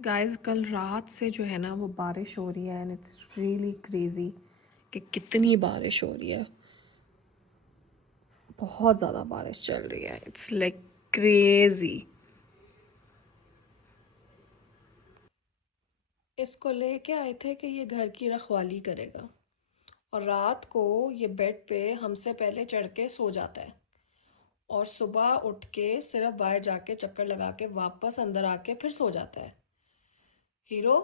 Guys कल रात से जो है ना वो बारिश हो रही है एंड इट्स रियली क्रेजी कि कितनी बारिश हो रही है। बहुत ज़्यादा बारिश चल रही है, इट्स लाइक क्रेजी। इसको लेके आए थे कि ये घर की रखवाली करेगा और रात को ये बेड पे हमसे पहले चढ़ के सो जाता है और सुबह उठ के सिर्फ बाहर जाके चक्कर लगा के वापस अंदर आके फिर सो जाता है। हीरो,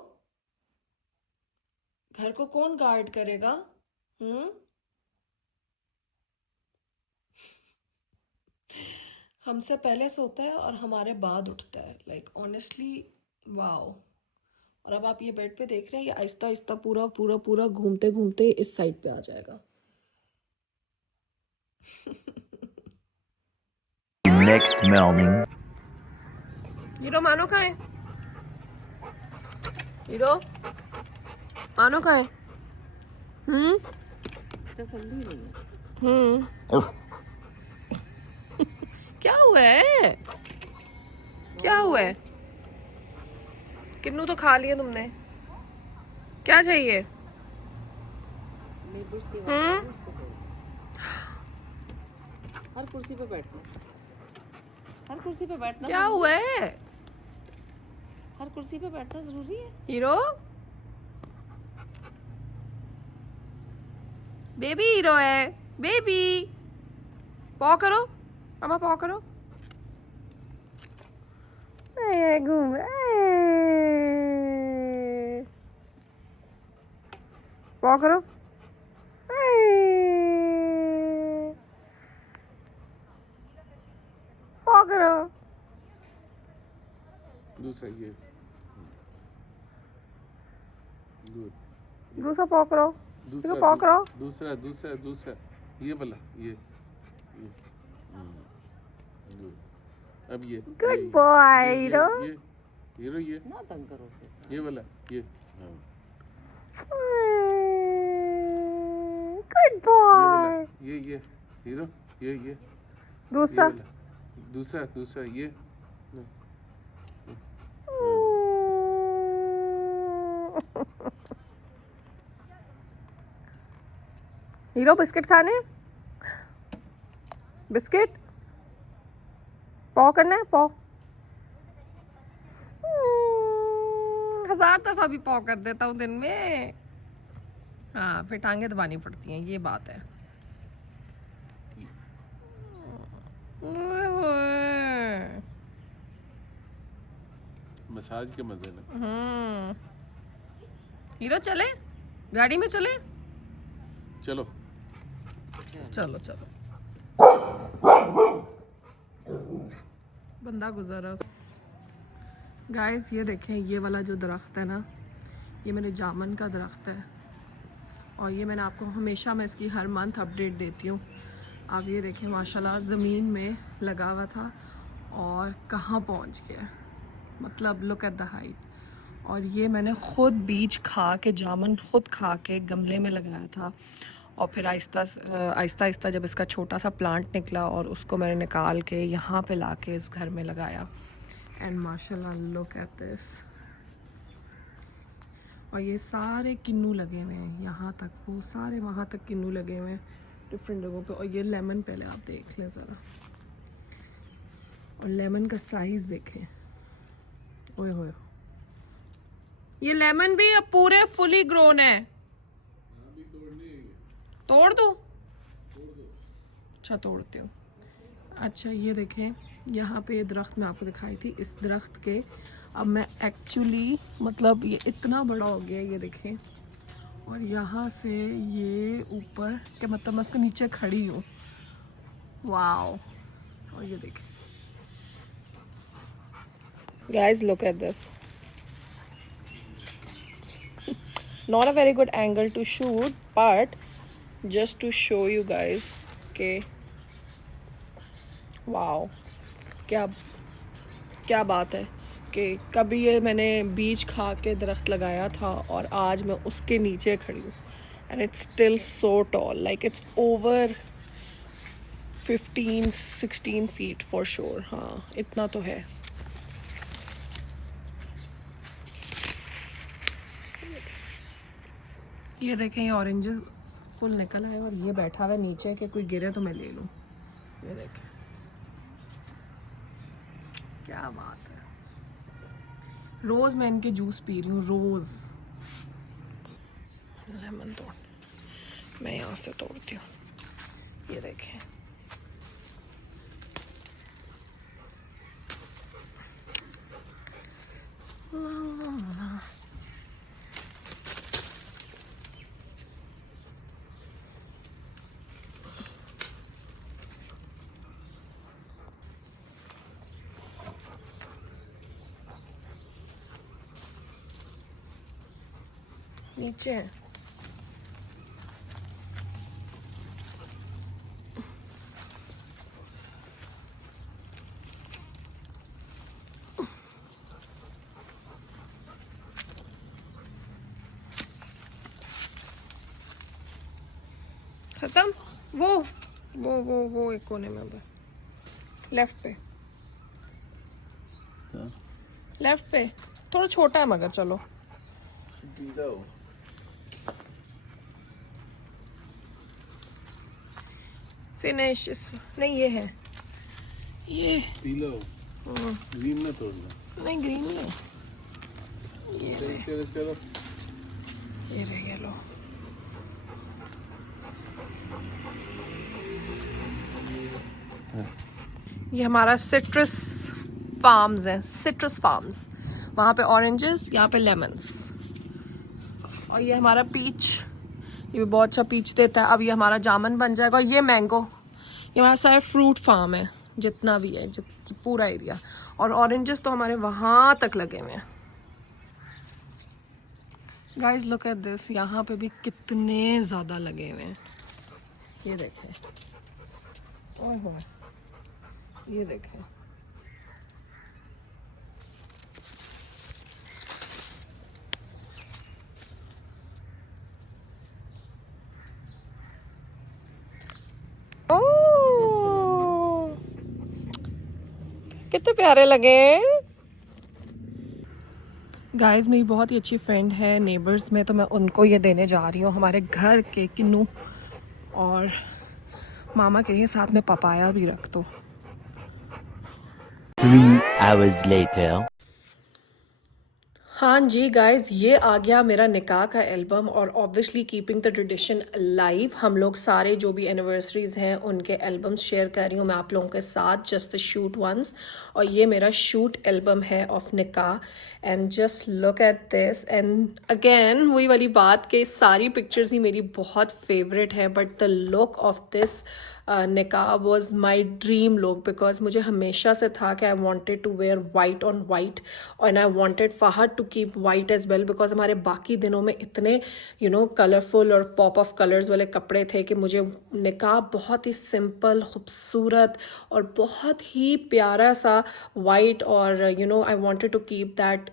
घर को कौन गार्ड करेगा? हम्म। हमसे पहले सोता है और हमारे बाद उठता है, लाइक ऑनेस्टली वाओ। और अब आप ये बेड पे देख रहे हैं, ये आहिस्ता आहिस्ता पूरा पूरा पूरा घूमते घूमते इस साइड पे आ जाएगा। Next morning. हीरो मानो कहाँ है? हीरो मानो कहाँ है? तसल्ली नहीं है। क्या हुआ है? क्या हुआ है? किन्नू तो खा लिया तुमने। क्या चाहिए? नेबर्स की आवाज आ रही है, उसको बोलो। हर कुर्सी पे बैठना, हर कुर्सी पे बैठना क्या जरूरी हुआ है। है? हर कुर्सी पे बैठना जरूरी है। हीरो, बेबी हीरो है। बेबी पॉ करो, मामा पॉ करो। घूम पॉ करो। पॉ करो। दूसरा ये गुड, दूसरा पॉ करो। दूसरा पॉ करो। दूसरा दूसरा दूसरा ये वाला ये गुड। अब ये Good ये, boy, ये हीरो। हीरो ये ना तंग करो उसे। ये वाला ये Good ये boy. वाला ये हीरो ये दूसरा। ये वाला दूसरा दूसरा ये हीरो बिस्किट खाने? बिस्किट पॉ करना है? पॉ 1000 दफा भी पॉ कर देता हूँ दिन में। हाँ, फिर टांगे दबानी पड़ती हैं, ये बात है। मसाज के मजे ना। हीरो चले, गाड़ी में चले। चलो चलो चलो। बंदा गुजरा। गाइस ये देखें, ये वाला जो दरख्त है ना, ये मेरे जामन का दरख्त है और ये मैंने आपको हमेशा, मैं इसकी हर मंथ अपडेट देती हूँ। आप ये देखें माशाल्लाह ज़मीन में लगा हुआ था और कहाँ पहुँच गया, मतलब लुक एट द हाइट। और ये मैंने ख़ुद बीज खा के, जामन ख़ुद खा के गमले में लगाया था और फिर आहिस्ता आहिस्ता जब इसका छोटा सा प्लांट निकला और उसको मैंने निकाल के यहाँ पे लाके इस घर में लगाया। एंड माशाल्लाह लुक एट दिस। और ये सारे किन्नू लगे हुए हैं यहाँ तक, वो सारे वहाँ तक किन्नू लगे हुए हैं डिफरेंट जगहों पे। और ये लेमन पहले आप देख लें ज़रा, और लेमन का साइज़ देखें। ओए होए, ये लेमन भी अब पूरे फुली ग्रोन है। तोड़ दो? अच्छा तोड़ते हो। अच्छा ये देखें, यहाँ पे ये दरख्त मैं आपको दिखाई थी, इस दरख्त के अब मैं एक्चुअली, मतलब ये इतना बड़ा हो गया, ये देखें। और यहाँ से ये ऊपर के, मतलब मैं उसके नीचे खड़ी हूँ। वाओ। और ये देखें guys, look at this. Not a very good angle to shoot, but just to show you guys के वाओ, क्या बात है कि कभी ये मैंने बीज खा के दरख्त लगाया था और आज मैं उसके नीचे खड़ी हूँ। And it's still so tall, like it's over 15-16 feet for sure. हाँ, इतना तो है। ये देखें, ये ऑरेंजेस फुल निकल आए और ये बैठा हुआ है नीचे कि कोई गिरे तो मैं ले लूँ। ये देखें, क्या बात है। रोज़ मैं इनके जूस पी रही हूँ, रोज़। लेमन तोड़, मैं यहाँ से तोड़ती हूँ। ये देखें, नीचे है। खत्म। वो एक कोने में, लेफ्ट पे, लेफ्ट पे थोड़ा छोटा है मगर चलो। फिनिश नहीं, ये है, ये पीलो, ग्रीन में तोड़ना। नहीं, ग्रीन नहीं है। ये चलो चलो चलो। ये रह गया, लो। ये हमारा सिट्रस फार्म्स है, सिट्रस फार्म्स। वहाँ पे ऑरेंजेस, यहाँ पे लेमन्स। और ये हमारा पीच, ये भी बहुत अच्छा पीच देता है। अब ये हमारा जामुन बन जाएगा। और ये मैंगो, ये हमारा सारा फ्रूट फार्म है, जितना भी है, पूरा एरिया। और ऑरेंजेस तो हमारे वहाँ तक लगे हुए हैं। गाइस लुक एट दिस, यहाँ पे भी कितने ज़्यादा लगे हुए हैं। ये देखें, ओह हो, ये देखें। ओह, कितने प्यारे लगे। गाइस मेरी बहुत ही अच्छी फ्रेंड है नेबर्स में, तो मैं उनको ये देने जा रही हूँ, हमारे घर के किन्नू। और मामा के लिए साथ में पपाया भी रख दो। 3 hours later. हाँ जी गाइस, ये आ गया मेरा निकाह का एल्बम। और obviously keeping the tradition live, हम लोग सारे जो भी एनिवर्सरीज हैं उनके एल्बम्स शेयर कर रही हूँ मैं आप लोगों के साथ, जस्ट द शूट वंस। और ये मेरा शूट एल्बम है ऑफ निकाह। And just look at this. And again वही वाली बात कि सारी पिक्चर्स ही मेरी बहुत फेवरेट है, but the look of this निकाह was my dream look, because मुझे हमेशा से था कि I wanted to wear white on white. और I wanted Fahad to keep white as well, because हमारे बाकी दिनों में इतने कलरफुल और पॉप ऑफ कलर्स वाले कपड़े थे कि मुझे निकाह बहुत ही सिंपल, खूबसूरत और बहुत ही प्यारा सा वाइट। और I wanted to keep that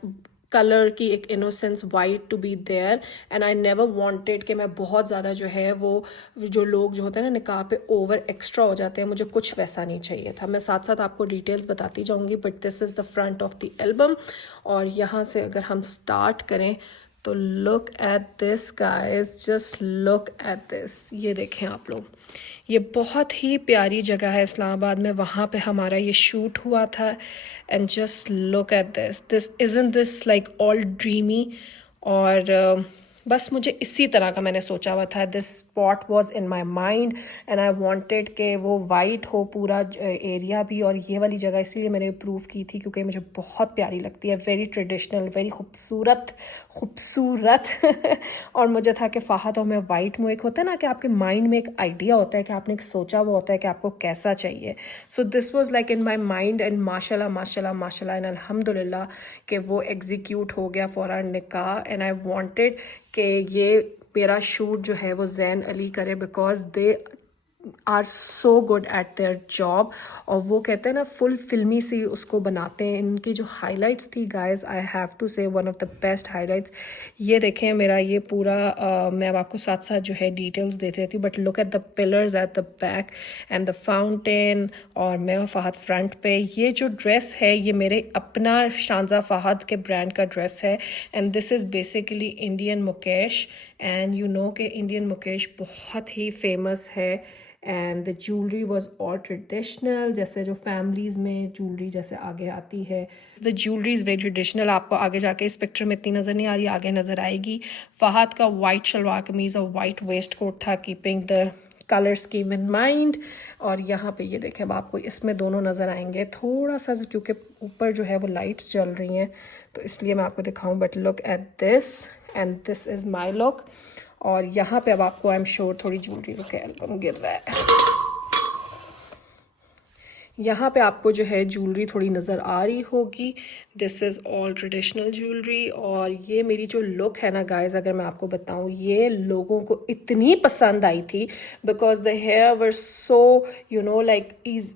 colour की एक innocence white to be there. And I never wanted कि मैं बहुत ज़्यादा जो है वो जो लोग जो होते हैं ना निकाह पे ओवर एक्स्ट्रा हो जाते हैं, मुझे कुछ वैसा नहीं चाहिए था। मैं साथ साथ आपको डिटेल्स बताती जाऊंगी, but this is the front of the album. और यहाँ से अगर हम स्टार्ट करें तो look at this guys, just look at this. ये देखें आप लोग, ये बहुत ही प्यारी जगह है इस्लामाबाद में, वहाँ पे हमारा ये शूट हुआ था। And just look at this isn't this like all dreamy. और बस मुझे इसी तरह का मैंने सोचा हुआ था। This spot was in my mind and I wanted कि वो वाइट हो पूरा एरिया भी। और ये वाली जगह इसीलिए मैंने अप्रूव की थी क्योंकि मुझे बहुत प्यारी लगती है, वेरी ट्रेडिशनल, वेरी खूबसूरत और मुझे था कि फ़हद और मैं वाइट में, एक होता है ना कि आपके माइंड में एक आइडिया होता है कि आपने एक सोचा हुआ होता है कि आपको कैसा चाहिए। So this was like in my mind. And माशाल्लाह माशाल्लाह माशाल्लाह एंड अल्हम्दुलिल्लाह कि वो एग्जीक्यूट हो गया फॉर आवर निकाह। एंड आई वॉन्टेड कि ये मेरा शूट जो है वो ज़ैन अली करे, because they are so good at their job. और वो कहते हैं ना फुल फिल्मी सी उसको बनाते हैं। इनकी जो हाइलाइट्स थी गाइस, आई हैव टू से one of the best highlights. ये देखें मेरा ये पूरा मैं अब आपको साथ साथ जो है डिटेल्स देती रहती हूँ, but look at the pillars at the back and the fountain. और मैं और फ़हद फ्रंट पे। ये जो ड्रेस है ये मेरे अपना शानज़ा फ़हद के ब्रांड का ड्रेस है। And this is basically Indian Mukesh and you know कि इंडियन मुकेश बहुत ही फेमस है and the jewellery was all traditional, जैसे जो फैमिलीज़ में ज्वेलरी जैसे आगे आती है। The jewellery is very traditional. आपको आगे जाके इस पिक्चर में इतनी नज़र नहीं आ रही, आगे नज़र आएगी। फहद का वाइट शलवार कमीज़ और वाइट वेस्ट कोट था, keeping the colour scheme in mind. और यहाँ पे ये देखें, अब आपको इसमें दोनों नज़र आएंगे थोड़ा सा, क्योंकि ऊपर जो है वो लाइट्स चल रही हैं तो इसलिए मैं आपको दिखाऊं। But look at this and this is my look. और यहाँ पे अब आपको आई एम श्योर थोड़ी ज्वेलरी के एल्बम गिर रहा है, यहाँ पे आपको जो है ज्वेलरी थोड़ी नज़र आ रही होगी। This is all traditional jewellery. और ये मेरी जो लुक है ना गाइस, अगर मैं आपको बताऊँ, ये लोगों को इतनी पसंद आई थी because the hair were so you know like is,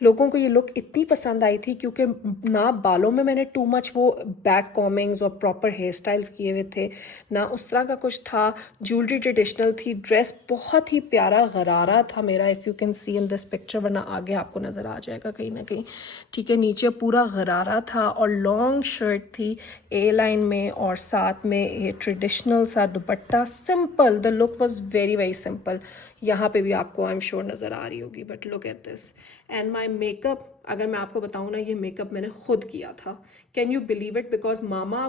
लोगों को ये लुक इतनी पसंद आई थी क्योंकि ना बालों में मैंने टू मच वो बैक कॉमिंग्स और प्रॉपर हेयर स्टाइल्स किए हुए थे, ना उस तरह का कुछ था। ज्वेलरी ट्रेडिशनल थी, ड्रेस बहुत ही प्यारा गरारा था मेरा, if you can see in this picture, वरना आगे आपको नज़र आ जाएगा कहीं ना कहीं, ठीक है। नीचे पूरा गरारा था और लॉन्ग शर्ट थी ए लाइन में, और साथ में ये ट्रेडिशनल सा दुपट्टा, simple, the look was very very simple. यहाँ पे भी आपको आई एम श्योर नज़र आ रही होगी, but look at this. And my makeup, अगर मैं आपको बताऊँ ना, ये मेकअप मैंने खुद किया था। Can you believe it? Because mama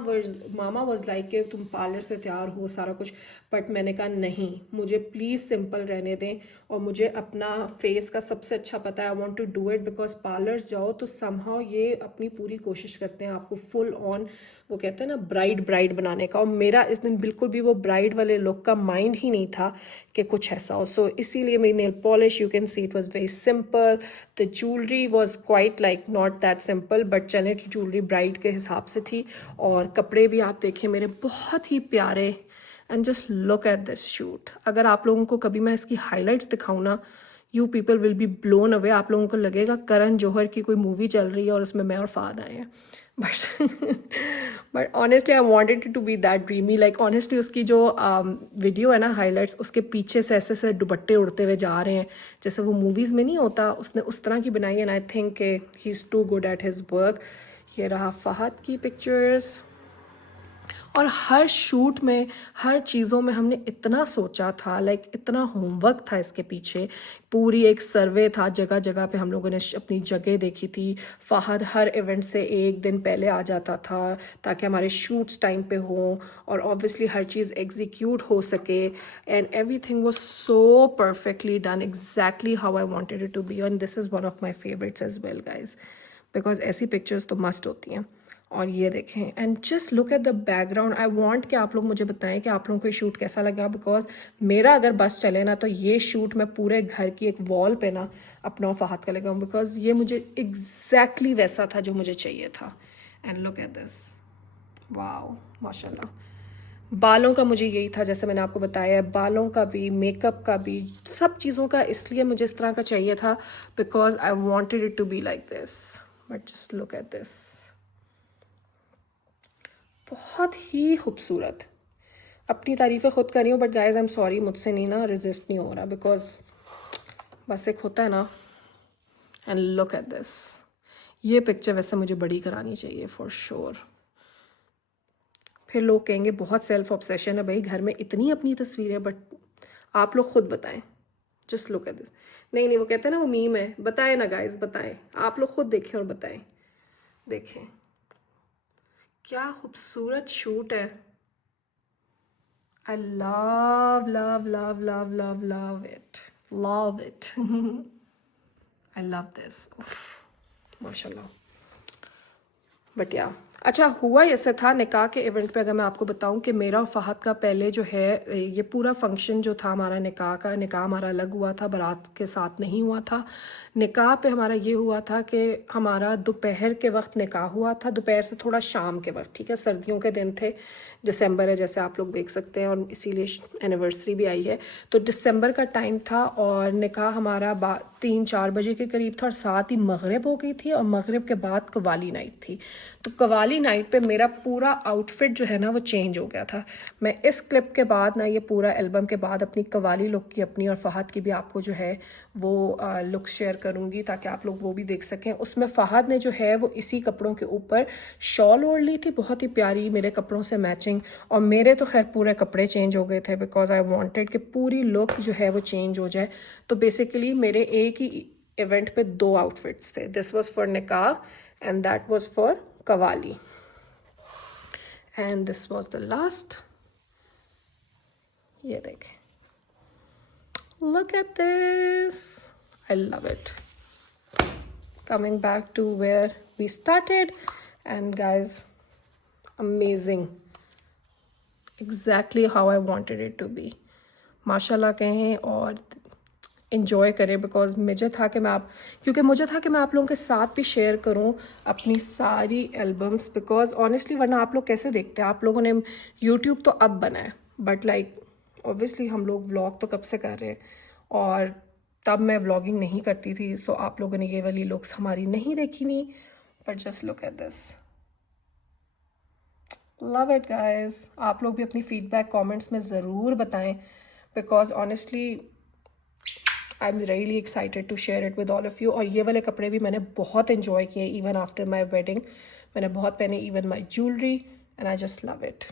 was like कि तुम पार्लर से तैयार हो सारा कुछ, बट मैंने कहा नहीं, मुझे प्लीज़ सिंपल रहने दें, और मुझे अपना फेस का सबसे अच्छा पता है। I want to do it because parlours जाओ तो समहाउ ये अपनी पूरी कोशिश करते हैं आपको फुल ऑन, वो कहते हैं ना, ब्राइड बनाने का। और मेरा इस दिन बिल्कुल भी वो ब्राइड वाले लुक का माइंड ही नहीं था कि कुछ ऐसा हो। सो इसीलिए मेरी nail polish, you can see it was very simple. The jewellery was quite like not that simple, but चने की ज्वेलरी ब्राइड के हिसाब से थी। और कपड़े भी आप देखें मेरे बहुत ही प्यारे। And just look at this shoot. अगर आप लोगों को कभी मैं इसकी हाईलाइट्स दिखाऊँ ना, you people will be blown away. आप लोगों को लगेगा करण जौहर की कोई मूवी चल रही है और उसमें मैं और फहद आए हैं। But honestly I wanted to be that dreamy. Like honestly उसकी जो वीडियो है ना हाईलाइट्स, उसके पीछे से ऐसे ऐसे दुपट्टे उड़ते हुए जा रहे हैं जैसे वो मूवीज़ में नहीं होता, उसने उस तरह की बनाई है। And I think he is too good at his work. ये रहा फहद की पिक्चर्स। और हर शूट में, हर चीज़ों में हमने इतना सोचा था, लाइक इतना होमवर्क था इसके पीछे। पूरी एक सर्वे था, जगह जगह पे हम लोगों ने अपनी जगह देखी थी। फहद हर इवेंट से एक दिन पहले आ जाता था ताकि हमारे शूट्स टाइम पे हों और ऑब्वियसली हर चीज़ एग्जीक्यूट हो सके। And everything was so perfectly done, exactly how I wanted it to be. And this is one of my favourites as well guys, because ऐसी पिक्चर्स तो मस्ट होती हैं। और ये देखें, and just look at the background. I want कि आप लोग मुझे बताएं कि आप लोगों को ये शूट कैसा लगा, बिकॉज मेरा अगर बस चले ना तो ये शूट मैं पूरे घर की एक वॉल पे ना अपना फहद का लगाऊँ, बिकॉज ये मुझे एग्जैक्टली वैसा था जो मुझे चाहिए था। And look at this, wow माशाल्लाह। बालों का मुझे यही था, जैसे मैंने आपको बताया, बालों का भी, मेकअप का भी, सब चीज़ों का इसलिए मुझे इस तरह का चाहिए था because I wanted it to be like this. But just look at this, बहुत ही खूबसूरत। अपनी तारीफ़ें खुद कर रही हूँ, but guys I am sorry, मुझसे नहीं ना रेजिस्ट नहीं हो रहा, बिकॉज बस एक होता है ना। एंड लुक एट दिस, ये पिक्चर वैसे मुझे बड़ी करानी चाहिए फॉर श्योर। फिर लोग कहेंगे बहुत सेल्फ ऑब्सेशन है भाई, घर में इतनी अपनी तस्वीर है, बट आप लोग खुद बताएं। Just look at this. नहीं, वो कहते हैं ना वो मीम है, बताएं ना गाइज, बताएं, आप लोग खुद देखें और बताएं। देखें क्या खूबसूरत शूट है। I love love love love love love it, love it. I love this, माशाल्लाह। बट या अच्छा हुआ ऐसे था निकाह के इवेंट पे, अगर मैं आपको बताऊं कि मेरा और फहद का पहले जो है ये पूरा फंक्शन जो था हमारा निकाह का, निकाह हमारा अलग हुआ था, बारात के साथ नहीं हुआ था। निकाह पे हमारा ये हुआ था कि हमारा दोपहर के वक्त निकाह हुआ था, दोपहर से थोड़ा शाम के वक्त, ठीक है। सर्दियों के दिन थे, दिसंबर है जैसे आप लोग देख सकते हैं, और इसीलिए एनिवर्सरी भी आई है। तो दिसंबर का टाइम था और निकाह हमारा 3-4 बजे के करीब था और साथ ही मगरिब हो गई थी और मगरिब के बाद कवाली नाइट थी। तो कवाली नाइट पे मेरा पूरा आउटफिट जो है ना वो चेंज हो गया था। मैं इस क्लिप के बाद ना, ये पूरा एल्बम के बाद अपनी कवाली लुक की अपनी और फ़हद की भी आपको जो है वो लुक शेयर करूँगी ताकि आप लोग वो भी देख सकें। उसमें फ़हद ने जो है वो इसी कपड़ों के ऊपर शॉल ओढ़ ली थी, बहुत ही प्यारी मेरे कपड़ों से मैचिंग, और मेरे तो खैर पूरे कपड़े चेंज हो गए थे बिकॉज आई वांटेड कि पूरी लुक जो है वो चेंज हो जाए। तो बेसिकली मेरे एक ही इवेंट पे 2 आउटफिट्स थे। दिस वाज फॉर निकाह एंड दैट वाज फॉर कवाली, and this was the last. ये देखें, look at this, I love it. Coming back to where we started and guys, amazing, exactly how I wanted it to be। माशाल्लाह कहें और enjoy करें because मुझे था कि मैं आप लोगों के साथ भी शेयर करूं अपनी सारी एल्बम्स, बिकॉज ऑनेस्टली वरना आप लोग कैसे देखते हैं। आप लोगों ने यूट्यूब तो अब बना है बट लाइक ऑब्वियसली हम लोग व्लॉग तो कब से कर रहे हैं और तब मैं व्लॉगिंग नहीं करती थी, सो आप लोगों ने ये वाली लुक्स हमारी नहीं देखी नहीं, but just look at this, love it guys. आप लोग भी अपनी फीडबैक कमेंट्स में ज़रूर बताएं because honestly I am really excited to share it with all of you. और ये वाले कपड़े भी मैंने बहुत इन्जॉय किए इवन आफ्टर माई वेडिंग, मैंने बहुत पहने, even my jewellery, and I just love it.